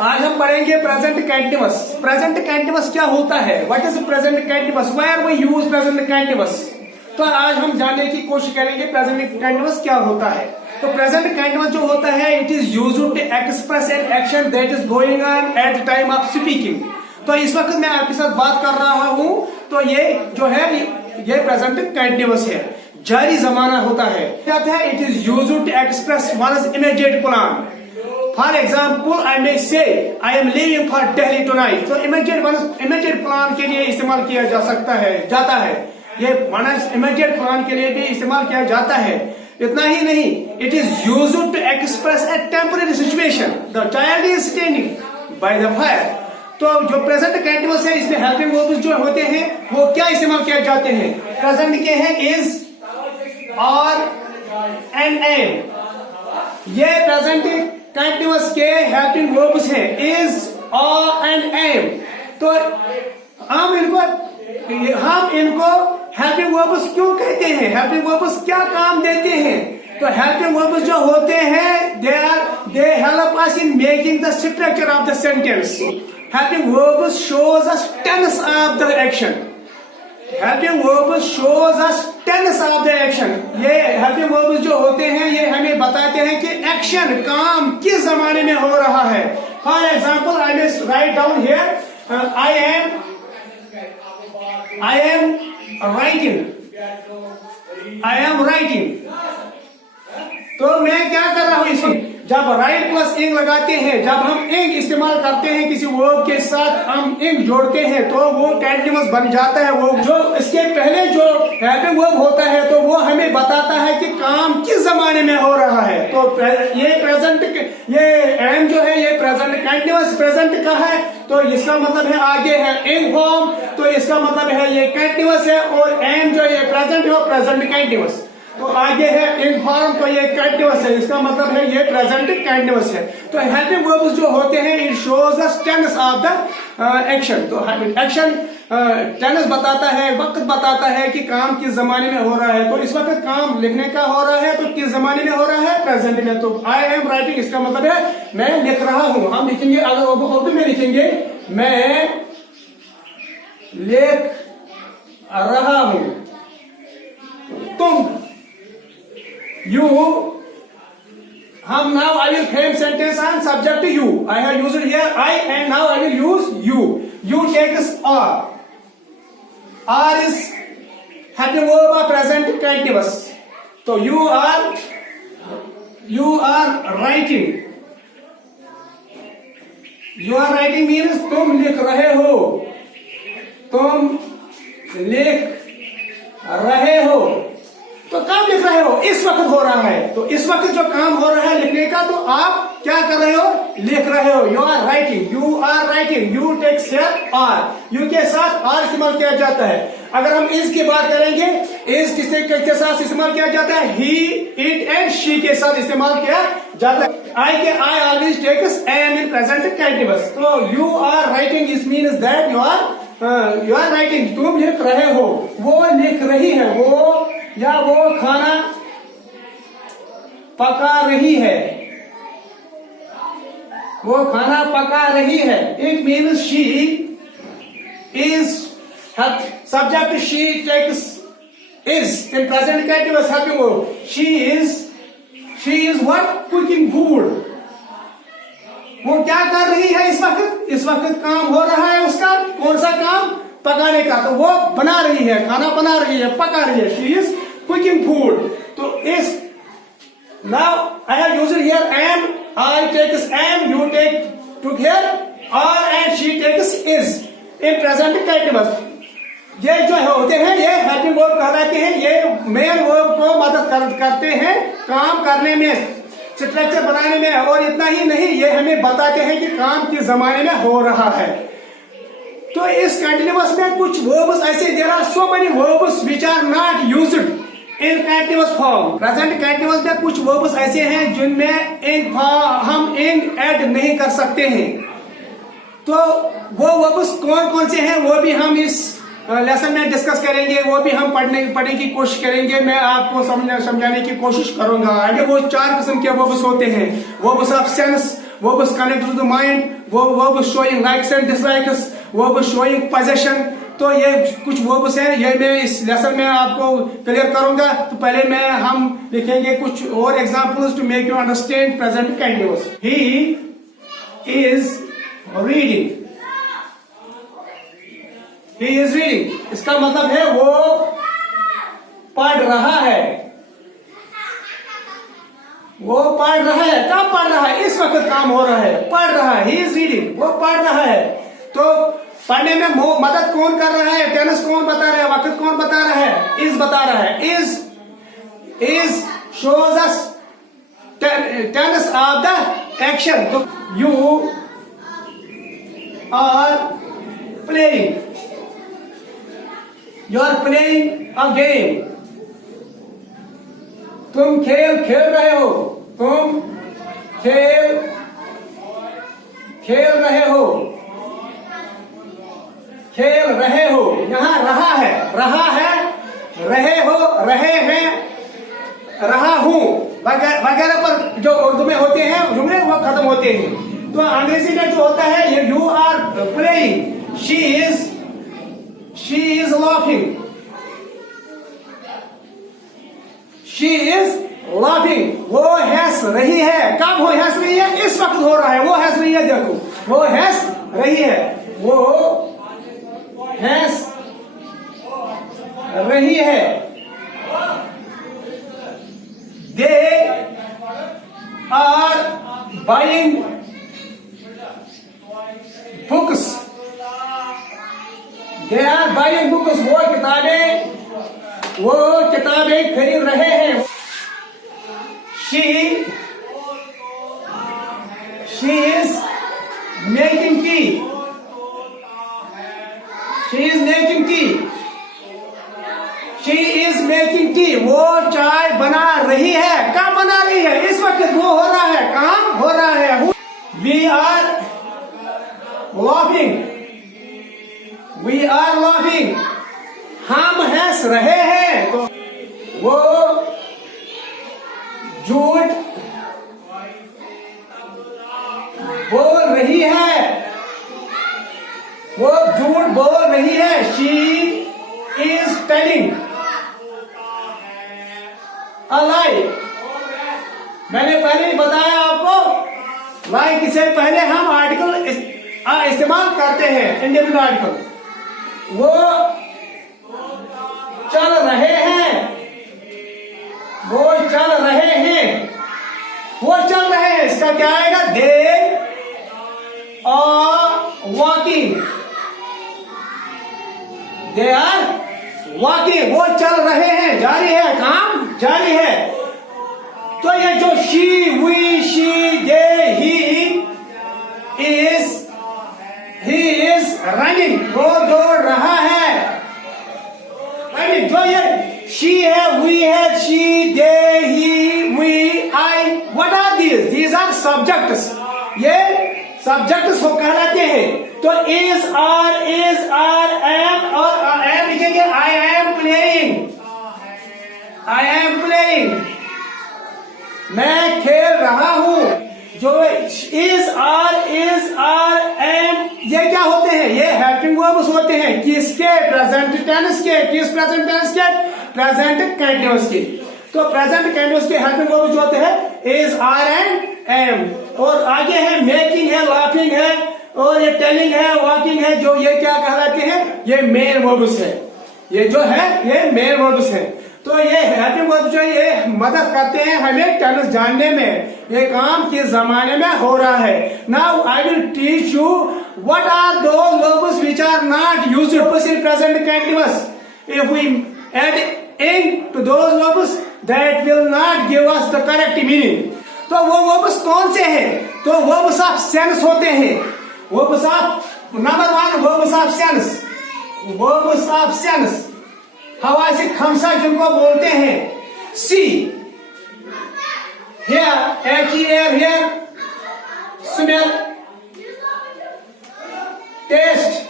आज हम पढ़ेंगे प्रेजेंट कंटीन्यूअस। प्रेजेंट कंटीन्यूअस क्या होता है? What is present continuous? Where we use present continuous. तो आज हम जानने की कोशिश करेंगे प्रेजेंट कंटीन्यूअस क्या होता है। तो प्रेजेंट कंटीन्यूअस जो होता है, it is used to express an action that is going on at the time of speaking. तो इस वक्त मैं आपके साथ बात कर रहा हूं, तो ये जो है ये प्रेजेंट कंटीन्यूअस है, जारी जमाना होता है। It is used to express one's immediate plan. For example, I may say, I am leaving for Delhi tonight. तो immediate प्लान के लिए इस्तेमाल किया जा सकता है, जाता है। ये immediate प्लान के लिए भी इस्तेमाल किया जाता है। इतना ही नहीं, it is used to express a temporary situation. The child is standing by the fire. तो जो प्रेजेंट कंटीन्यूअस है, इसमें हेल्पिंग वर्ब्स जो होते हैं वो क्या इस्तेमाल किए जाते हैं? प्रेजेंट के हैं is, are, and am। ये प्रेजेंट कंटीन्यूअस के हेल्पिंग वर्ब्स हैं, इज, आर एंड एम। तो हम इनको हेल्पिंग वर्ब्स क्यों कहते हैं? हेल्पिंग वर्ब्स क्या काम देते हैं? तो हेल्पिंग वर्ब्स जो होते हैं, they help us in making the structure of the sentence. Helping verbs shows us tense of the action. Helping verbs shows us tense of the action. ये हेल्पिंग वर्ब्स जो होते हैं, ये हमें बताते हैं कि एक्शन, काम किस जमाने में हो रहा है। For example, I will write down here, I am writing. तो मैं क्या कर रहा हूं इसमें? जब राइट प्लस इंग लगाते हैं, जब हम इंग इस्तेमाल करते हैं किसी वर्ब के साथ, हम इंग जोड़ते हैं तो वो कंटीन्यूअस बन जाता है। वो जो इसके पहले जो हेल्पिंग वर्ब होता है, तो वो हमें बताता है कि काम किस जमाने में हो रहा है। तो ये प्रेजेंट, ये एम जो है, ये प्रेजेंट कंटीन्यूअस प्रेजेंट का है। तो इसका मतलब है आगे है इंग फॉर्म, तो इसका मतलब है ये कंटीन्यूअस है। और एम जो ये प्रेजेंट है, वो प्रेजेंट कंटीन्यूअस। तो आगे है इन फॉर्म, तो ये कंटीन्यूअस है, इसका मतलब है ये प्रेजेंट कंटीन्यूअस है। तो हेल्पिंग वर्ब्स जो होते हैं, it shows the tense of the action. तो एक्शन टेंस बताता है, वक्त बताता है कि काम किस जमाने में हो रहा है। तो इस वक्त काम लिखने का हो रहा है, तो किस जमाने में हो रहा है? प्रेजेंट में। तो आई एम राइटिंग, इसका मतलब है मैं लिख रहा हूं। हम लिखेंगे, अगर उर्दू में लिखेंगे, मैं लिख रहा हूं। तुम, you, now I will frame sentence on subject to you. I have used here I, and now I will use you. You takes are. Are is helping verb of present continuous. So you are writing. You are writing means तुम लिख रहे हो। तुम लिख रहे हो। तो काम लिख रहे हो, इस वक्त हो रहा है। तो इस वक्त जो काम हो रहा है लिखने का, तो आप क्या कर रहे हो? लिख रहे हो। You are writing, you are writing. You take set are. You के साथ आर इस्तेमाल किया जाता है। अगर हम इज की बात करेंगे, इज किसके साथ इस्तेमाल किया जाता है? ही, इट एंड शी के साथ इस्तेमाल किया जाता है। I always takes am in present continuous. तो you are writing, is means that you are writing. तुम लिख रहे हो, वो लिख रही है, वो या वो खाना पका रही है, वो खाना पका रही है। It means she is subject, she takes is in present continuous helping verb. She is what? Cooking food. वो क्या कर रही है इस वक्त? इस वक्त काम हो रहा है उसका। कौन सा काम? पकाने का। तो वो बना रही है, खाना बना रही है, पका रही है। She is cooking food. तो इस now I have used here am, I takes am, you took here are, and she takes is in present continuous. ये जो होते हैं, ये हेल्पिंग वर्ब कहलाते हैं। ये मेन वर्ब को मदद करते हैं काम करने में, स्ट्रक्चर बनाने में। और इतना ही नहीं, ये हमें बताते हैं कि काम किस जमाने में हो रहा है। तो इस कंटीन्यूअस में कुछ वर्ब्स ऐसे, there are so many verbs which are not used in continuous form. Present continuous में कुछ वर्ब्स ऐसे हैं जिनमें हम इन ऐड नहीं कर सकते हैं। तो वो वर्ब्स कौन कौन से हैं, वो भी हम इस लेसन में डिस्कस करेंगे, वो भी हम पढ़ने की कोशिश करेंगे। मैं आपको समझाने की कोशिश करूंगा। आगे वो 4 किस्म के वर्ब्स होते हैं। Verbs of sense, verbs connected to the mind, verbs showing likes and dislikes, verbs showing possession. तो ये कुछ वर्ब्स हैं, ये मैं इस लेसन में आपको क्लियर करूंगा. तो पहले हम लिखेंगे कुछ और examples to make you understand present continuous. He is reading. He is reading. इसका मतलब है वो पढ़ रहा है. वो पढ़ रहा है. कब पढ़ रहा है? इस वक्त काम हो रहा है. पढ़ रहा है. He is reading. वो पढ़ रहा है. तो पढ़ने में मदद कौन कर रहा है? टेनिस कौन बता रहा है? वक्त कौन बता रहा है? इज बता रहा है. Is shows us tennis of the action. तो you are playing. You are playing a game. तुम खेल खेल रहे हो. तुम खेल खेल रहे हो. खेल रहे हो. यहां रहा है. रहा है. रहे हो. रहे हैं. रहा हूं वगैरह पर जो उर्दू में होते हैं जुमले वो खत्म होते हैं. तो अंग्रेजी में जो होता है ये you are playing. She is laughing. She is laughing. वो हंस रही है. कब वो हंस रही है? इस वक्त हो रहा है. वो हंस रही है. देखो वो हंस रही है. वो हंस रही है. They are buying books. They are buying books. वो किताबें खरीद रहे हैं. She is making tea. She is making tea. She is making tea. वो चाय बना रही है. कब बना रही है? इस वक्त वो हो रहा है. काम हो रहा है. We are laughing. We are laughing. हम हंस रहे हैं. तो वो झूठ बोल रही है. वो झूठ बोल रही है. She is telling a lie. मैंने पहले ही बताया आपको lie से पहले हम आर्टिकल इस्तेमाल करते हैं. Individual article. वो चल रहे हैं. वो चल रहे हैं. वो चल रहे हैं. इसका क्या आएगा? They are walking. They are walking. वो चल रहे हैं. जारी है. काम जारी है. तो ये जो she, we, she, they, he is running. वो दौड़ रहा है. जो ये she है, we है, she, they, he, we, I, what are these? These are subjects. ये subjects को कहलाते हैं. तो is, are, am और am लिखेंगे. I am playing. I am playing. मैं खेल रहा हूं. जो is, are, am ये क्या होते हैं? ये हेल्पिंग वर्ब्स होते हैं. किसके? प्रेजेंट टेंस के. किस प्रेजेंट टेंस के? प्रेजेंट कंटीन्यूअस के. तो प्रेजेंट कंटीन्यूअस के हेल्पिंग वर्ब्स जो होते हैं is, are एंड am. और आगे है मेकिंग है, लाफिंग है और ये टेलिंग है, वॉकिंग है. जो ये क्या कहलाते हैं? ये मेन वर्ब्स है. ये जो है ये मेन वर्ब्स है. तो ये हेल्पिंग वर्ब जो ये मदद करते हैं हमें टेंस जानने में. ये काम किस जमाने में हो रहा है. Now I will teach you what are those verbs which are not used in present continuous. If we add ing to those verbs that will not give us the correct meaning. तो वो verbs कौन से हैं? तो verbs of sense होते हैं. Verbs of number 1 verbs of sense. Verbs of sense हवासी खमसा जिनको बोलते हैं. See, hear, hear, smell, taste,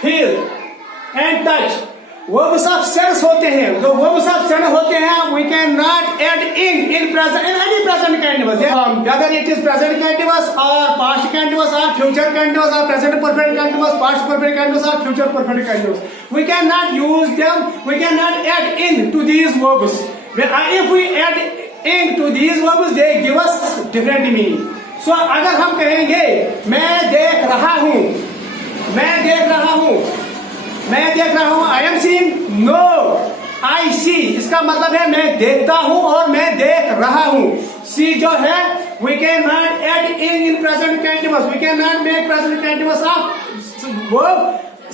feel and touch. Verbs of sense होते हैं, जो वर्ब्स ऑफ सेंस होते हैं we can not add in present in any present continuous, whether it is present continuous or past continuous or future continuous or present perfect continuous, past perfect continuous or future perfect continuous. We cannot use them, we cannot add in to these verbs. If we add in to these verbs they give us different meaning. So अगर हम कहेंगे मैं देख रहा हूं, मैं देख रहा हूं, मैं देख रहा हूं, आई एम सीइंग, नो आई सी, इसका मतलब है मैं देखता हूं और मैं देख रहा हूं। सी जो है we can not add in present continuous, we can not make present continuous of verb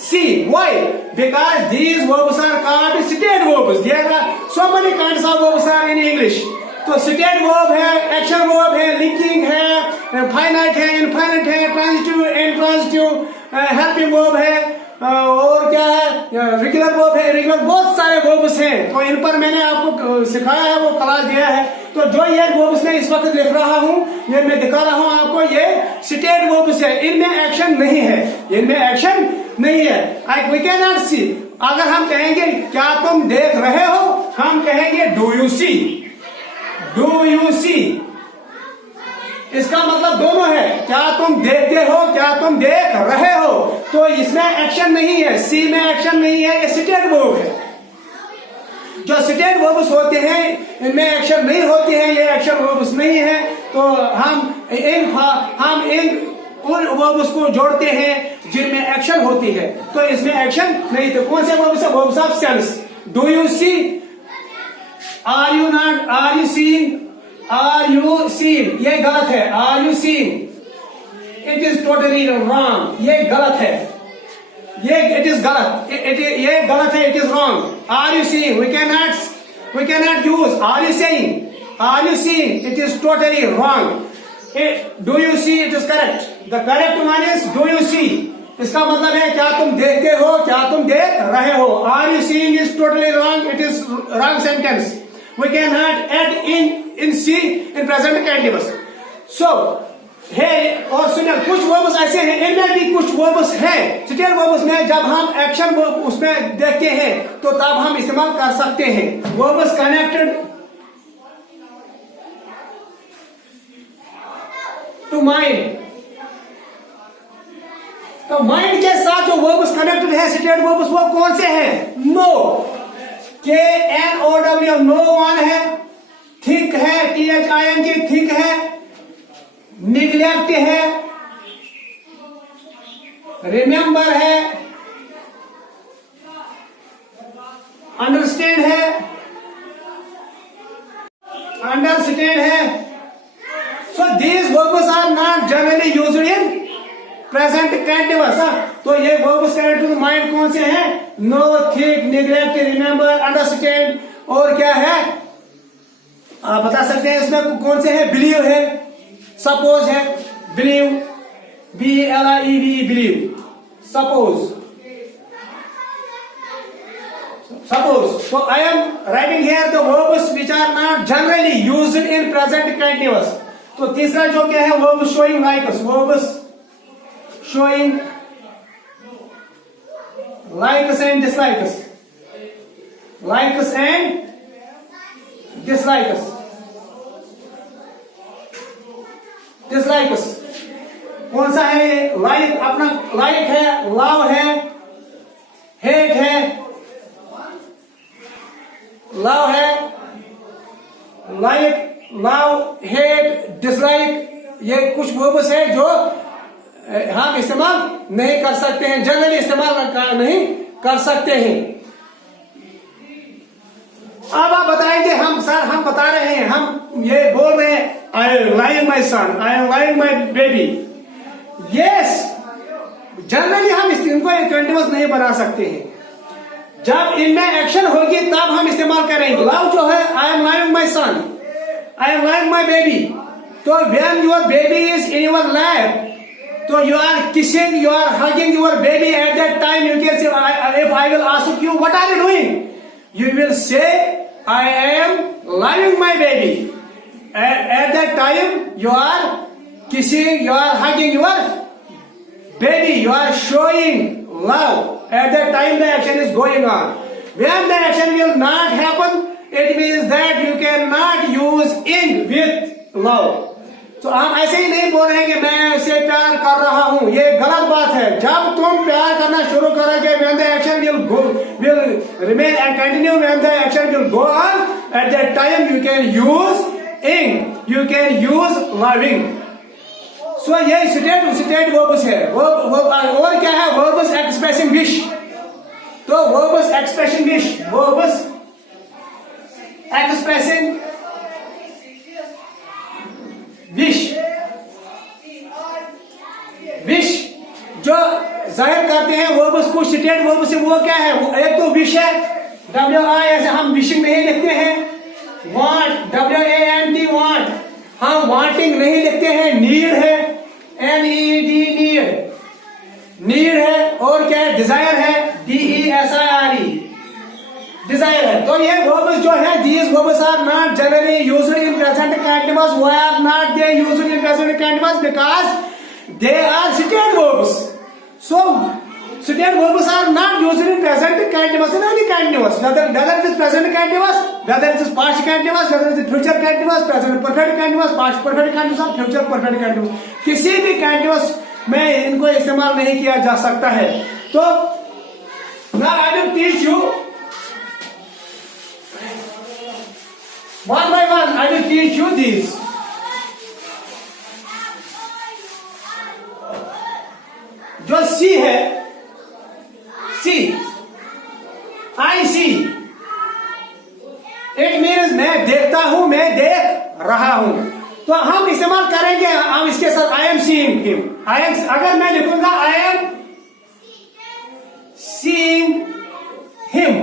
see. Why? Because these verbs are called state verbs. There are so many kinds of verbs are in English. तो state verb है, action verb है, linking है, finite है, infinite है, transitive, intransitive, helping verb है, और क्या है, रेगुलर वर्ब है, रेगुलर, बहुत सारे वर्ब्स हैं। तो इन पर मैंने आपको सिखाया है, वो क्लास दिया है। तो जो ये वर्ब्स मैं इस वक्त लिख रहा हूं, ये मैं दिखा रहा हूं आपको, ये स्टेट वर्ब्स है, इनमें एक्शन नहीं है, इनमें एक्शन नहीं है। वी कैन नॉट सी। अगर हम कहेंगे क्या तुम देख रहे हो, हम कहेंगे do you see, do you see. इसका मतलब दोनों है, क्या तुम देखते हो, क्या तुम देख रहे हो। तो इसमें एक्शन नहीं है, सी में एक्शन नहीं है, ये स्टेट वर्ब है। जो स्टेट वर्ब्स होते हैं इनमें एक्शन नहीं होती है, ये एक्शन वर्ब्स नहीं है। तो हम इन उन वर्ब्स को जोड़ते हैं जिनमें एक्शन होती है, तो इसमें एक्शन नहीं। तो कौन से वर्ब्स है? Verbs of sense. Do you see, are you not, are you seeing, are you seen, ये गलत है। Are you seen, it is totally wrong, ये गलत है, ये इट इज गलत, ये गलत है, it is wrong. Are you seen, we can not use are you saying, are you seen, it is totally wrong. Do you see, it is correct. The correct one is do you see. इसका मतलब है क्या तुम देखते हो, क्या तुम देख रहे हो। Are you seeing is totally wrong, it is wrong sentence. We cannot add in C in present continuous. So है, और सुनिए कुछ वर्ब्स ऐसे हैं, इनमें भी कुछ वर्ब्स हैं स्टेट वर्ब्स में, जब हम एक्शन वर्ब उसमें देखते हैं तो तब हम इस्तेमाल कर सकते हैं। वर्ब्स कनेक्टेड टू माइंड, तो माइंड के साथ जो वर्ब्स कनेक्टेड है स्टेट वर्ब्स, वो कौन से हैं? नो, KNOW, नो वन है, थिंक है, THINK, थिंक है, निग्लेक्ट है, रिमेंबर है, अंडरस्टैंड है, अंडरस्टैंड है। So these verbs are not generally used in present continuous. तो ये वर्ब्स कनेक्टेड टू माइंड कौन से हैं? Know, think, neglect, remember, understand, और क्या है आप बता सकते हैं इसमें कौन से हैं? बिलीव है, सपोज है, believe, BLIEV, believe, suppose, suppose. तो I am writing here the verbs which are not generally used in present continuous. तो तीसरा जो क्या है, verbs showing likes, verbs showing likes and dislikes, likes and dislikes, dislikes कौन सा है? Like अपना लाइक है, लव है, हेट है, लव है, लाइक, लव, हेट, डिसलाइक, ये कुछ वर्ब्स है जो हम इस्तेमाल नहीं कर सकते हैं, जनरली इस्तेमाल नहीं कर सकते हैं। अब आप बताएंगे हम सर, हम बता रहे हैं, हम ये बोल रहे हैं I am like my son, I am like my baby. Yes, generally हम इनको कंटीन्यूअस नहीं बना सकते हैं। जब इनमें एक्शन होगी तब हम इस्तेमाल करेंगे। लव जो है, I am like my son, I am like my baby. तो when your baby is in your lap, so you are kissing, you are hugging your baby, at that time you can say, if I will ask you what are you doing, you will say I am loving my baby. At that time you are kissing, you are hugging your baby, you are showing love. At that time the action is going on. When the action will not happen, it means that you cannot use ing with love. तो हम ऐसे ही नहीं बोल रहे हैं कि मैं इसे प्यार कर रहा हूं, ये गलत बात है। जब तुम प्यार करना शुरू करोगे, when the action will remain and continue, when the action will go on, at that time you can use ing, you can use loving. So ये state verbs है, और क्या है? Verbs expressing wish. तो verbs expressing wish, verbs expressing wish जो जाहिर करते हैं वर्ब्स को स्टेट वर्ब से, वो क्या है? एक तो विश है, WI, ऐसे हम विशिंग नहीं लिखते हैं। वांट, WANT, वांट, हम वांटिंग नहीं लिखते हैं। नीड है, NED, नीड है। और क्या है? डिजायर है, DESIRE, डिजायर है। तो ये वर्ब्स जो है, these verbs are not generally used in present continuous. Why are not they used in present continuous? Because they are state verbs. So state verbs are not used in present continuous in any continuous. Whether it is present continuous, whether it is past continuous, whether it is future continuous, present perfect continuous, past perfect continuous और future perfect continuous, किसी भी continuous में इनको इस्तेमाल नहीं किया जा सकता है। तो now I will teach you one by one. I will teach you these. जो सी है, सी, आई सी, इट मीन्स मैं देखता हूं, मैं देख रहा हूं। तो हम इस्तेमाल करेंगे हम इसके साथ आई एम सीइंग हिम। अगर मैं लिखूंगा आई एम सीइंग हिम,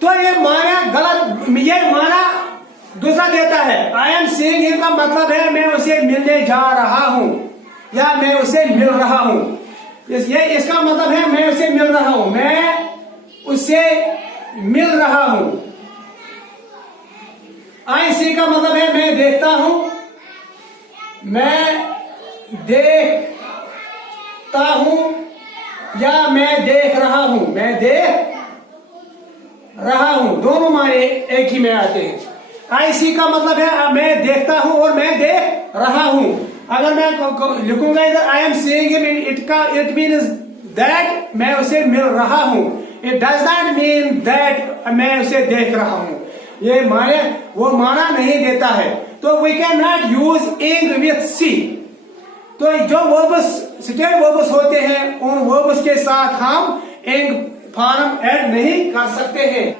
तो ये माना गलत, ये माना दूसरा देता है। आई एम सीइंग हिम का मतलब है मैं उसे मिलने जा रहा हूं या मैं उसे मिल रहा हूं। ये इसका मतलब है मैं उसे मिल रहा हूं, मैं उसे मिल रहा हूं। आई सी का मतलब है मैं देखता हूं, मैं देखता हूं या मैं देख रहा हूं, मैं देख रहा हूं। दोनों माने एक ही में आते हैं। आई सी का मतलब है मैं देखता हूं और मैं देख रहा हूं। अगर मैं लिखूंगा इधर I am seeing him, it means that मैं उसे मिल रहा हूं। It does not mean that मैं उसे देख रहा हूं। ये माने वो माना नहीं देता है। तो वी कैन नॉट यूज इंग विथ सी। तो जो वर्ब्स स्टेट वर्ब्स होते हैं, उन वर्ब्स के साथ हम इंग फॉर्म ऐड नहीं कर सकते हैं।